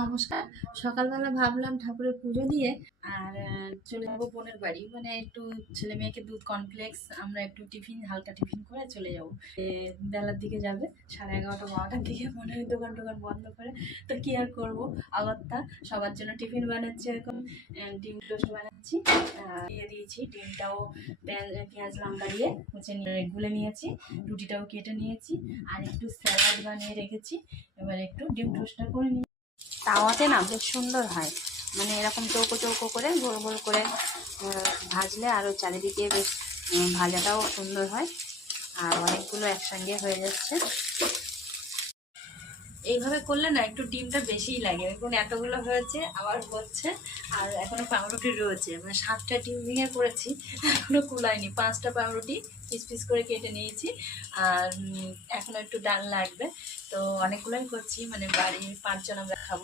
নমস্কার। সকালবেলা ভাবলাম ঠাকুরের পুজো দিয়ে আর চলে যাবো বোনের বাড়ি, মানে একটু ছেলে মেয়েকে দুধ কর্নফ্লেক্স আমরা একটু টিফিন, হালকা টিফিন করে চলে যাবো। বেলার দিকে যাবে, 11:30-12টার দিকে মনে হয় দোকান টোকান বন্ধ করে। তো কি আর করবো, অগত্যা সবার জন্য টিফিন বানাচ্ছি। এখন ডিম টোস্ট বানাচ্ছি, দিয়ে দিয়েছি ডিমটাও পেঁয়াজ লঙ্কা দিয়ে কুচে নিয়ে গুলে নিয়েছি, রুটিটাও কেটে নিয়েছি, আর একটু স্যালাড বানিয়ে রেখেছি। এবার একটু ডিম টোস্টটা করে নিই। তাওয়াতে না বেশ সুন্দর হয়, মানে এরকম চৌকো চৌকো করে গোল গোল করে ভাজলে আরও চারিদিকে বেশ ভাজাটাও সুন্দর হয়, আর অনেকগুলো একসঙ্গে হয়ে যাচ্ছে। এইভাবে করলে না একটু ডিমটা বেশিই লাগে, এখন এতগুলো হয়েছে আবার হচ্ছে। আর এখনো পাউরুটি রয়েছে, মানে 7টা ডিম ভেঙে করেছি, এখনো কুলায়নি। 5টা পাউরুটি পিস পিস করে কেটে নিয়েছি, আর এখনো একটু ডাল লাগবে। তো অনেকগুলোই করছি, মানে বাড়ির 5 জন আমরা খাবো।